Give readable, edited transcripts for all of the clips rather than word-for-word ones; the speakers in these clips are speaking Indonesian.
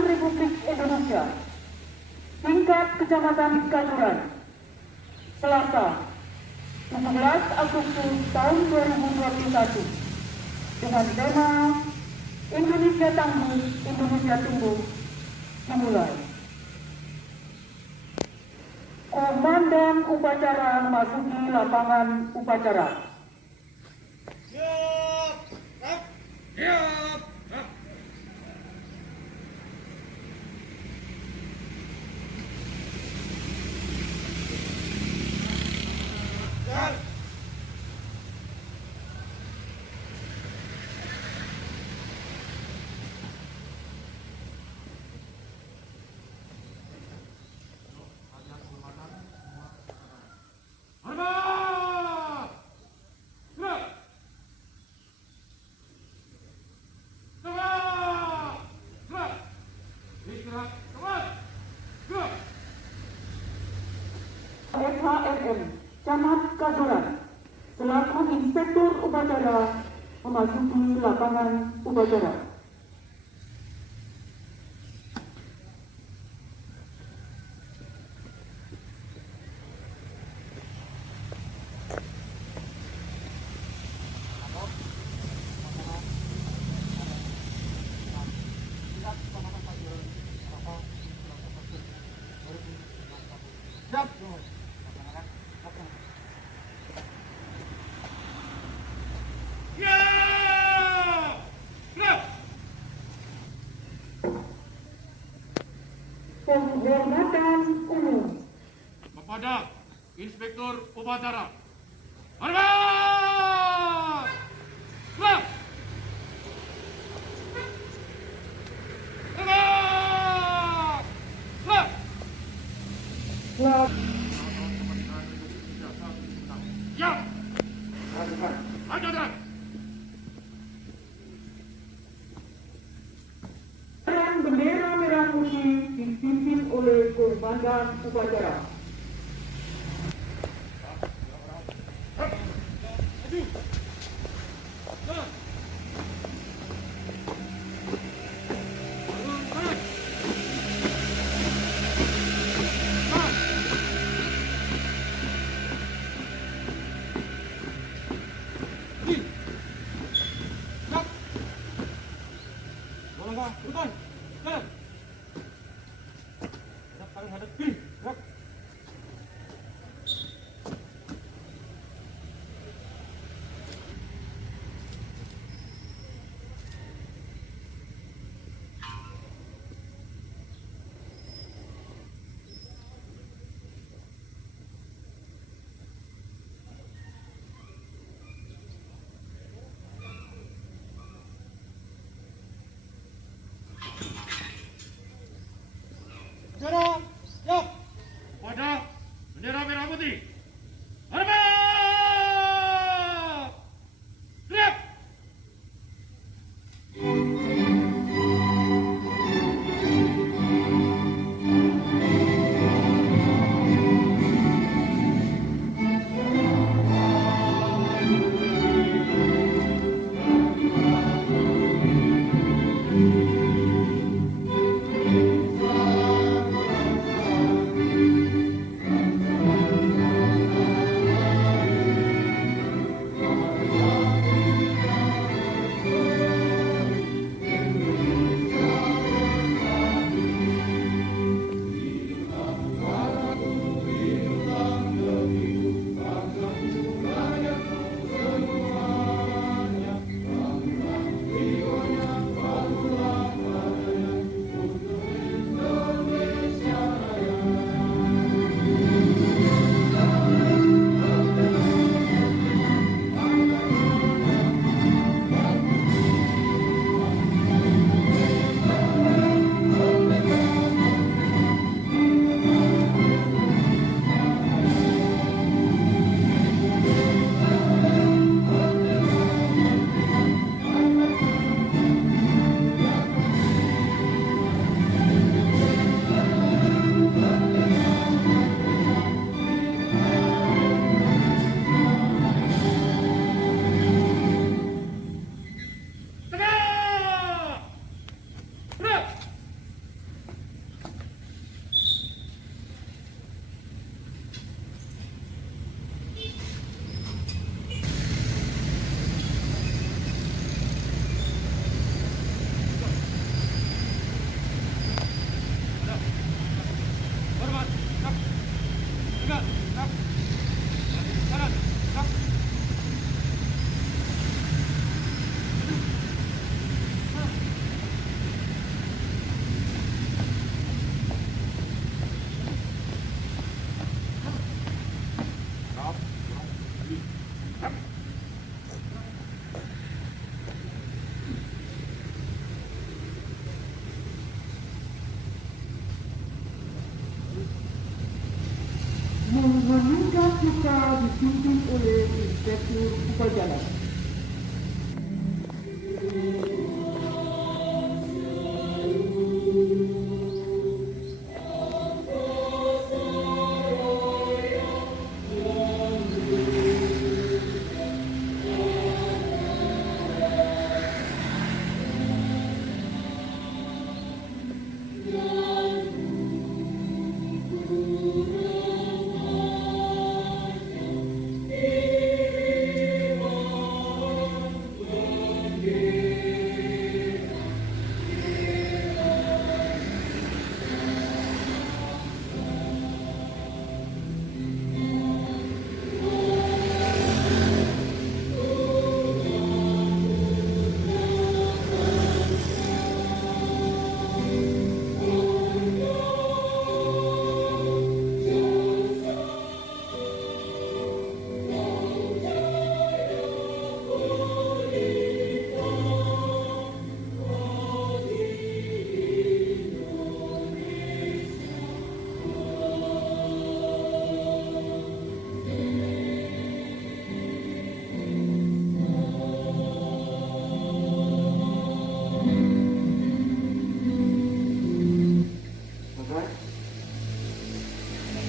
Republik Indonesia, tingkat Kecamatan Kaduran, Selasa, 17 Agustus tahun 2021, dengan tema Indonesia Tangguh, Indonesia Tumbuh, dimulai. Komandan upacara memasuki lapangan upacara. Siap, siap. FHMM Camat Kaduran selaku Inspektur Upacara memasuki lapangan upacara. Penghormatan umum Kepada Inspektur Upacara. Hormat! Siap! Hormat! Siap! Siap. Siap! Ajudan! Bendera merah putih dipimpin oleh Komandan Upacara. Bendera, siap! Kepada bendera merah putih. Hormat! Siap! Meningkat kita dipimpin oleh Inspektur Upacara.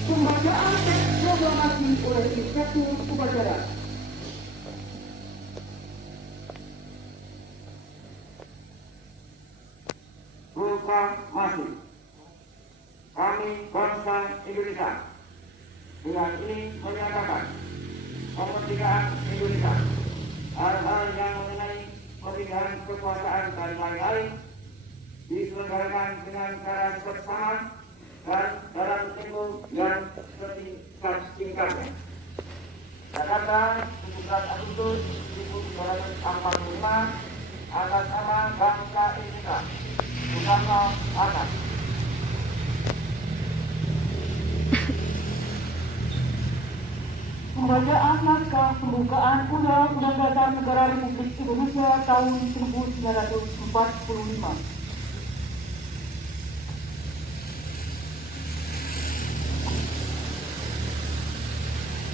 Pembacaan teks proklamasi oleh Inspektur Upacara. Proklamasi. Kami bangsa Indonesia dengan ini menyatakan kemerdekaan Indonesia. Hal-hal yang mengenai pemilihan kekuasaan dan lain-lain diselenggarakan dengan cara bersama dan dalam tempo yang singkat-singkatnya. Jakarta, 17 Agustus 1945, atas nama bangsa Indonesia, Soekarno-Hatta. Pembacaan naskah pembukaan Undang-Undang Dasar Negara Republik Indonesia tahun 1945.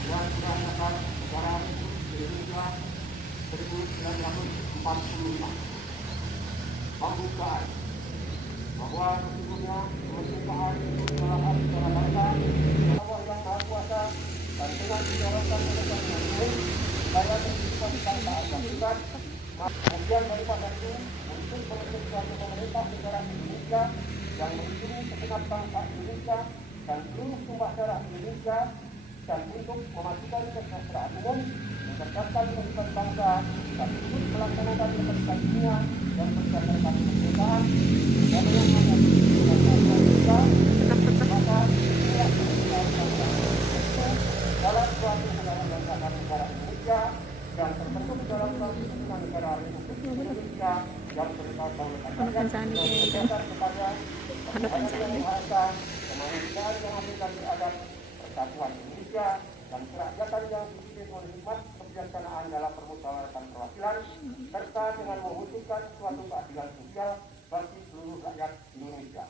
Undang-Undang Dasar Negara Republik Indonesia 1945. Pembukaan bahwa sesungguhnya kemerdekaan adalah hak secara bangsa, Allah yang Maha Kuasa, dan dengan dijalankan oleh Tuhan Yesus, saya terlibat bangsa Afrika. Kemudian daripada itu, untuk menentukan pemerintah negara Indonesia yang mengikuti segenap bangsa Indonesia dan seluruh tumpah darah Indonesia, dan untuk memastikan kesejahteraan umum, meningkatkan kehidupan bangsa, dan untuk melaksanakan kepentingan dunia dan berdasarkan kemerdekaan, dan yang menjadi Indonesia, maka tidak dalam suatu undang-undang dasar negara Indonesia dan terbentuk dalam suatu undang negara Republik Indonesia yang berdasarkan berdasar kepada yang bahasa, kemanusiaan yang adil dan beradab, persatuan Indonesia dan kerakyatan yang dipimpin oleh hikmat kebijaksanaan dalam permusyawaratan perwakilan serta dengan mewujudkan suatu keadilan sosial bagi seluruh rakyat Indonesia.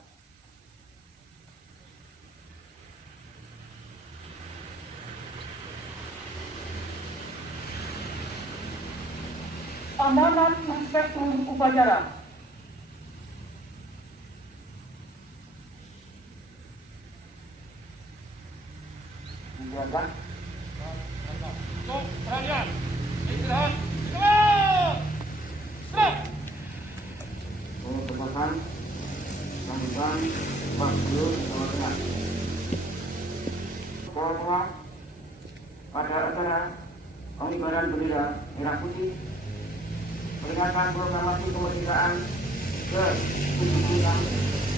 Amanat Inspektur Upacara. Dijaga. Untuk peralihan. Istirahat. Istirahat. Stop. Kesempatan lanjutan waktu Jawa Tengah. Bahwa pada acara pengibaran bendera merah putih peringatan proklamasi kemerdekaan ke-76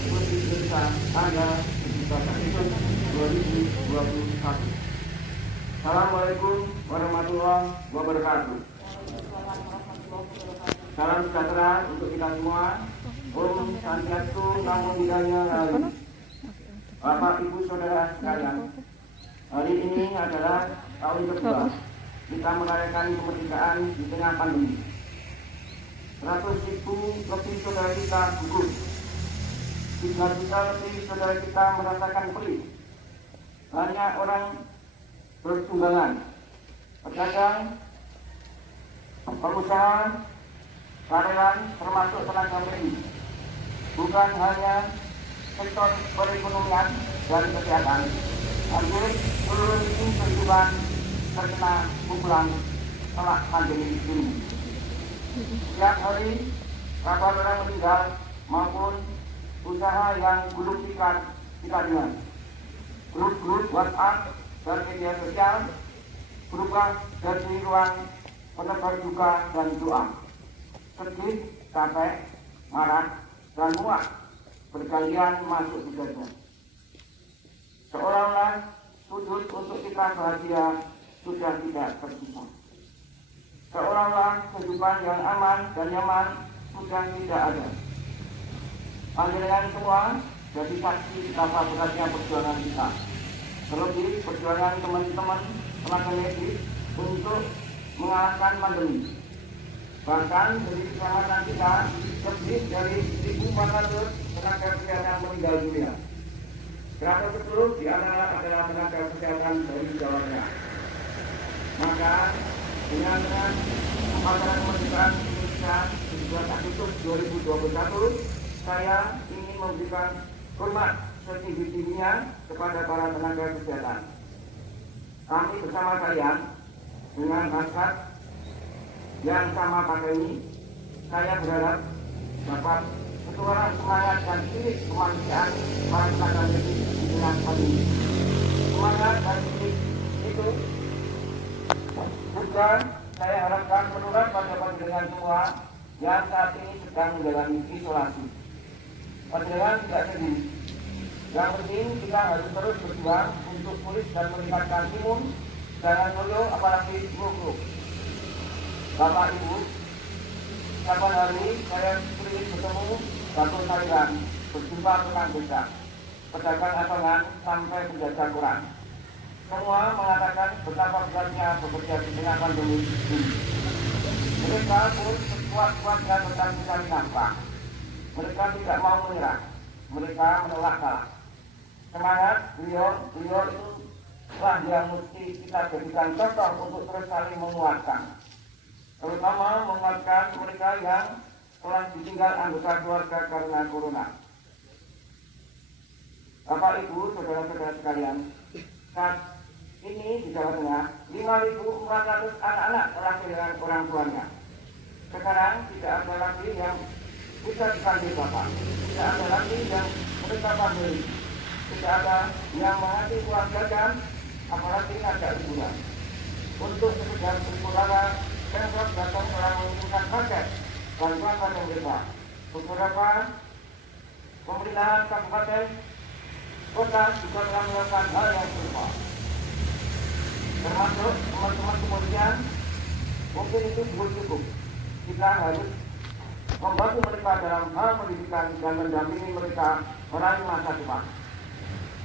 Republik Indonesia tanggal 17 Agustus 2021. Assalamualaikum warahmatullahi wabarakatuh. Salam sejahtera untuk kita semua. Om Santiastu Namo Buddhaya Rahayu. Bapak Ibu Saudara sekalian, hari ini adalah tahun kedua kita merayakan kemerdekaan di tengah pandemi. 100.000 lebih saudara kita gugur, 3 juta lebih saudara kita merasakan perih. Banyak orang pertumbangan, pedagang, pengusaha, karyawan, termasuk tenaga medis. Bukan hanya sektor perekonomian dan kesehatan, hampir seluruh lini kehidupan terkena pukulan setelah pandemi ini. Setiap hari, kabar orang meninggal maupun usaha yang gulung tikar grup WhatsApp dan media sosial berubah jadi ruang penebar duka dan doa. Sedih, capek, marah, dan muak bergantian masuk di dada. Seolah-olah sudut untuk kita bahagia sudah tidak tersisa. Seolah-olah kehidupan yang aman dan nyaman sudah tidak ada. Panjenengan semua jadi saksi betapa beratnya perjuangan kita. Terlebih perjuangan teman-teman tenaga medis untuk mengalahkan pandemi. Bahkan dari keselamatan kita lebih dari 1.400 tenaga kesehatan meninggal dunia. 110 di antara adalah tenaga kesehatan dari Jawa Tengah. Maka dengan upacara kemerdekaan Indonesia 17 Agustus 2021, saya ingin memberikan hormat setinggi-tingginya kepada para tenaga kesehatan. Kami bersama kalian dengan hasrat yang sama pada ini, saya berharap dapat ketularan semangat dan spirit kemanusiaan para tenaga medis di tengah pandemi. Semangat dan spirit itu juga saya harapkan menular pada panjenengan semua yang saat ini sedang menjalani isolasi. Panjenengan tidak sendiri. Yang penting kita harus terus berjuang untuk pulih dan meningkatkan imun, jangan loyo apalagi buruk. Bapak Ibu, kapan hari saya sering bertemu Bapak Sairan, berjumpa tukang beca, pedagang asongan sampai penjajah Quran. Semua mengatakan betapa beratnya bekerja di tengah pandemi ini. Mereka pun sekuat-kuatnya tentang mencari nafkah. Mereka tidak mau menyerah. Mereka menolak kalah. Semangat beliau itu lah yang mesti kita jadikan contoh untuk terus saling menguatkan. Terutama menguatkan mereka yang telah ditinggal anggota keluarga karena corona. Bapak Ibu, saudara-saudara sekalian, saat ini di Jawa Tengah 5.400 anak-anak telah kehilangan orang tuanya. Sekarang tidak ada lagi yang bisa dipanggil bapak, tidak ada lagi yang mereka panggil, tidak ada yang menghati uang jajan, apalagi ngajak liburan. Untuk sekedar berpulangnya, Pemkot datang telah mengirimkan paket bantuan pada mereka. Beberapa pemerintahan kabupaten kota juga telah melakukan hal yang serupa. Termasuk teman-teman kepolisian, mungkin itu belum cukup. Kita harus membantu mereka dalam hal pendidikan dan mendampingi mereka meraih masa depan.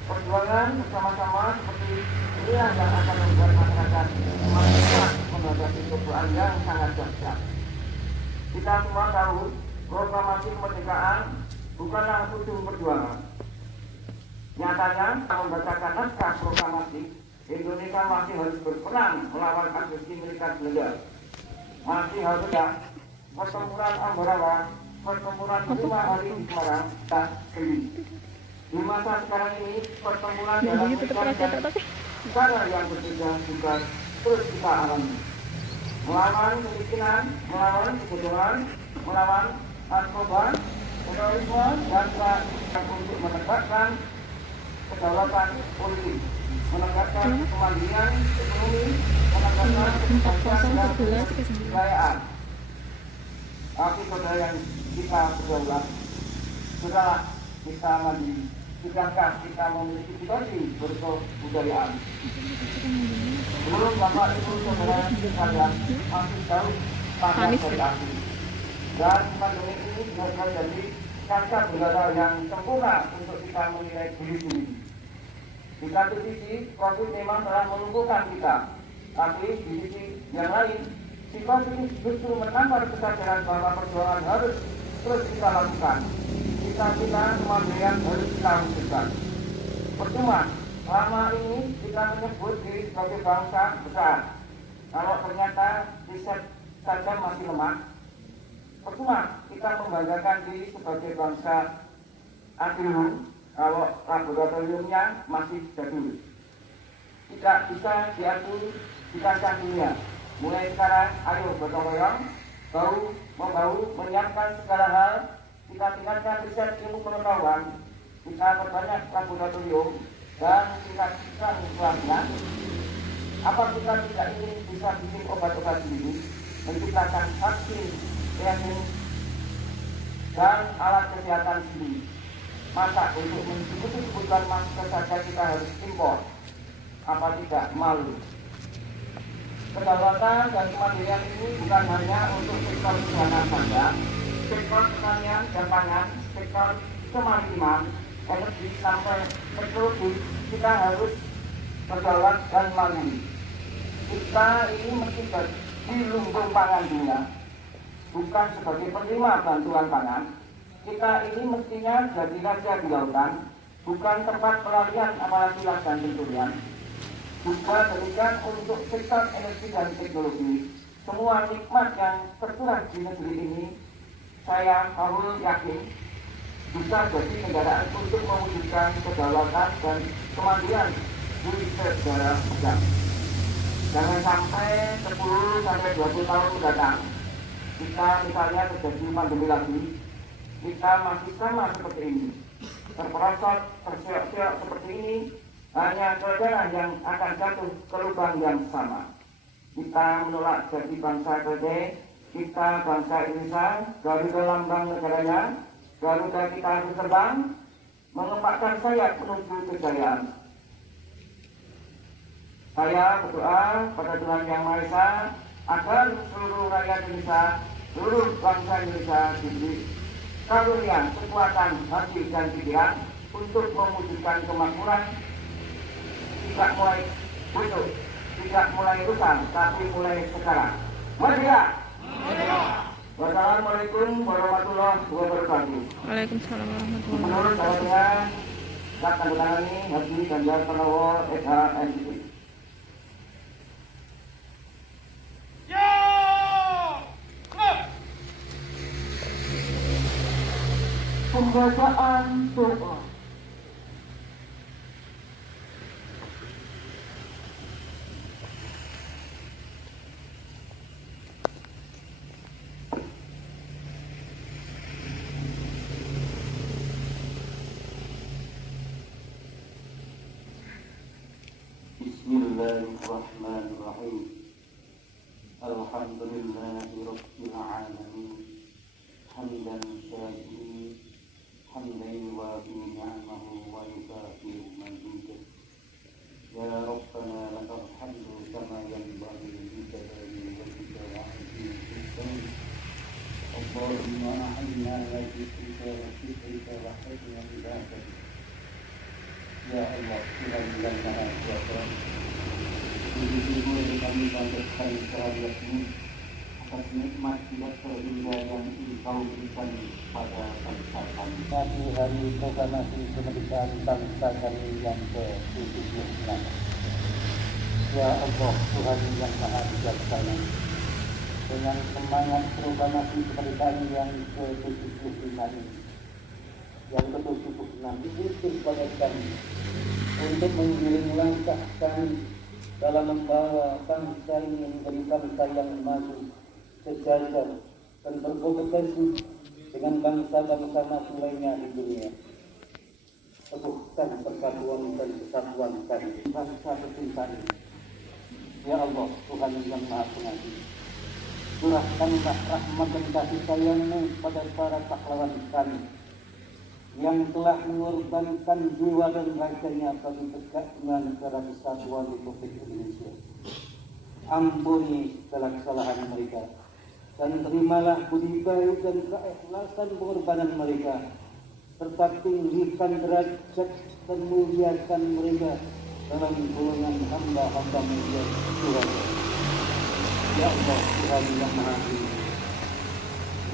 Perjuangan bersama-sama seperti inilah yang akan membuat masyarakat semakin kuat menghadapi cobaan yang sangat dahsyat. Kita semua tahu proklamasi kemerdekaan bukanlah ujung perjuangan. Nyatanya, membacakan naskah proklamasi, Indonesia masih harus berperang melawan agresi militer Belanda. Masih harus ada pertempuran Ambarawa, pertempuran 5 hari di Semarang, dan Geli. Di masa sekarang ini, pertempuran dalam cara yang berbeda juga terus kita alami. Melawan kemiskinan, melawan kebodohan, melawan narkoba, terorisme, dan untuk menegakkan kedaulatan politik, menegakkan kemandirian ekonomi, menegakkan kebebasan dan kebudayaan. Tapi saudara yang kita berdaulat, sudahlah kita mandiri. Sudahkah kita memiliki situasi berkebudayaan? Belum Bapak Ibu saudara sekalian masih jauh panjang dari akhir. Dan pandemi ini juga jadi kaca benggala yang sempurna untuk kita menilai diri sendiri. Di satu sisi, COVID memang telah melumpuhkan kita, tapi di sisi yang lain, situasi ini justru menampar kesadaran bahwa perjuangan harus terus kita lakukan. Kita kemandirian harus kita wujudkan. Percuma Selama ini kita menyebut diri sebagai bangsa besar. Kalau ternyata riset saja masih lemah, percuma kita membanggakan diri sebagai bangsa adiluhung kalau laboratoriumnya masih jadul. Tidak bisa diatur di kancah dunia. Mulai sekarang, ayo gotong royong, bahu-membahu menyiapkan segala hal. Kita tingkatkan riset ilmu pengetahuan, kita perbanyak laboratorium, dan tingkatkan pelatihan. Apa kita tidak ingin bisa bikin obat-obat sendiri, menciptakan vaksin, reagen, dan alat kesehatan sendiri? Masa untuk mencukupi kebutuhan masker saja kita harus impor? Apa tidak malu? Kedaulatan dan kemandirian ini bukan hanya untuk sektor perdagangan saja, sektor pertanian dan pangan, sektor kemaritiman, energi sampai teknologi, kita harus berdaulat dan mandiri. Kita ini mesti di lumbung pangan dunia, bukan sebagai penerima bantuan pangan. Kita ini mestinya jadi raja di lautan, bukan tempat pelarian apalagi ladang pencurian. Juga demikian untuk sektor energi dan teknologi. Semua nikmat yang tercurah di negeri ini, saya harus yakin bisa jadi kendaraan untuk mewujudkan kedaulatan dan kemandirian di segala bidang. Jangan sampai 10-20 tahun mendatang, kita misalnya terjadi pandemi lagi, kita masih sama seperti ini, terperosot, terseok-seok seperti ini. Hanya saudara yang akan jatuh ke lubang yang sama. Kita menolak jadi bangsa kerdil, kita bangsa Indonesia, Garuda lambang negaranya, Garuda kita harus terbang, mengepakkan sayap menuju kejayaan. Saya berdoa pada Tuhan Yang Maha Esa agar seluruh rakyat Indonesia, seluruh bangsa Indonesia diberi karunia, kekuatan hati dan pikiran untuk mewujudkan kemakmuran. Tidak mulai butuh, tidak mulai utang, tapi mulai sekarang. Merdeka! Wassalamualaikum warahmatullahi wabarakatuh. Waalaikumsalam warahmatullahi Menurut saya, saya akan menangani Haji Ganjar Pranowo SHMSI. Pembacaan doa. Bismillahirrahmanirrahim. Alhamdulillahi rabbil alamin. Hamdan syakirin, hamdan yuwafi ni'amahu wa yukafi mazidah. Ya Rabbana lakal hamdu kama yanbaghi li jalali wajhika wa 'azimi sultanik. Allahumma a'inna ala dhikrika wa syukrika wa husni ibadatik. Ya Allah, Tuhan yang Maha Kuasa, dirimu yang kami banggakan kehadiratmu atas nikmat tidak terindah yang Engkau berikan pada bangsa kami. Pagi hari proklamasi kemerdekaan bangsa kami yang ke-76. Ya Allah, Tuhan yang Maha Bijaksana, dengan semangat proklamasi kemerdekaan yang ke-75 ini, yang ke-76 diutus pada kami untuk menggiring langkah kami dalam membawa bangsa ini menjadi bangsa yang maju, sejajar dan berkompetensi dengan bangsa-bangsa maju lainnya di dunia. Teguhkan persatuan dan kesatuan kami bangsa tercinta ini. Ya Allah, Tuhan yang Maha Pengasih, curahkanlah rahmat dan kasih sayang-Mu pada para pahlawan kami yang telah mengorbankan jiwa dan raganya bagi tegaknya negara kesatuan Republik Indonesia. Ampuni segala kesalahan mereka dan terimalah budi baik dan keikhlasan pengorbanan mereka, serta tinggikan derajat dan muliakan mereka dalam golongan hamba-hamba-Mu yang Tuhan. Ya Allah, Tuhan yang Maha Tinggi,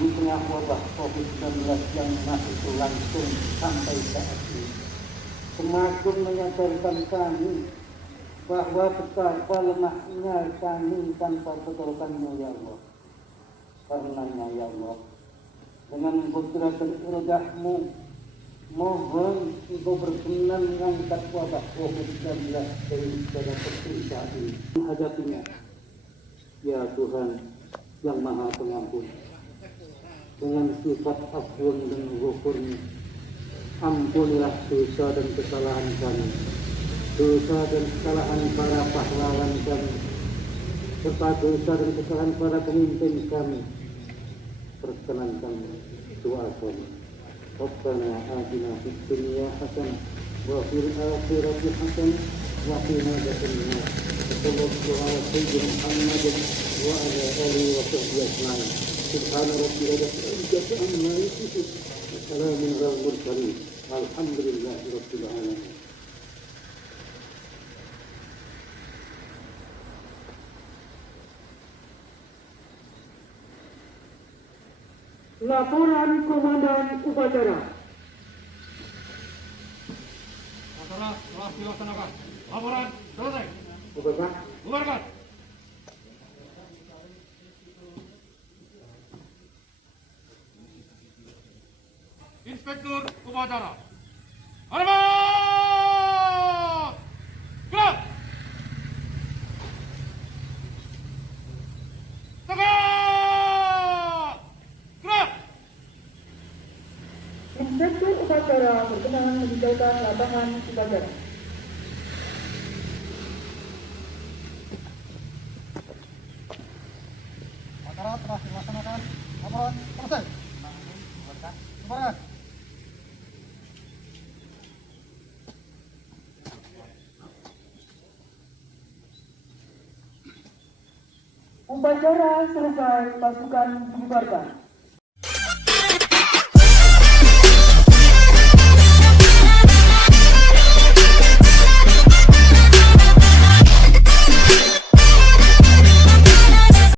di tengah wabah COVID-19 yang masih berlangsung sampai saat ini, semakin menyadarkan kami bahwa betapa lemahnya kami tanpa pertolongan-Mu ya Allah. Karenanya ya Allah, dengan kudrat dan iradahmu, mohon Engkau berkenan mengangkat wabah COVID-19 dari segala pekerjaan ini. Menghadapinya, ya Tuhan yang Maha Pengampun, dengan sifat afun dan ghafurnya, ampunilah dosa dan kesalahan kami, dosa dan kesalahan para pahlawan kami, serta dosa dan kesalahan para pemimpin kami. Perkenankan doa kami. Rabbana atina fid dunya hasanah wa fil akhirati hasanah wa qina adzabannar. Sallallahu ala sayyidina Muhammad wa ala alihi wa sahbihi ajma'in. Subhana rabbika rabbil izzati amma yasifun. Salamun alal mursalin. Alhamdulillahi rabbil alamin. Laporan Komandan Upacara. Acara telah dilaksanakan. Laporan selesai. Bukan Bubarkan. Inspektur upacara. Hormat! Gerak! Tegak! Gerak! Inspektur upacara berkenan meninggalkan lapangan upacara. acara telah dilaksanakan. Laporan selesai. Bubarkan. Upacara selesai, pasukan dibubarkan.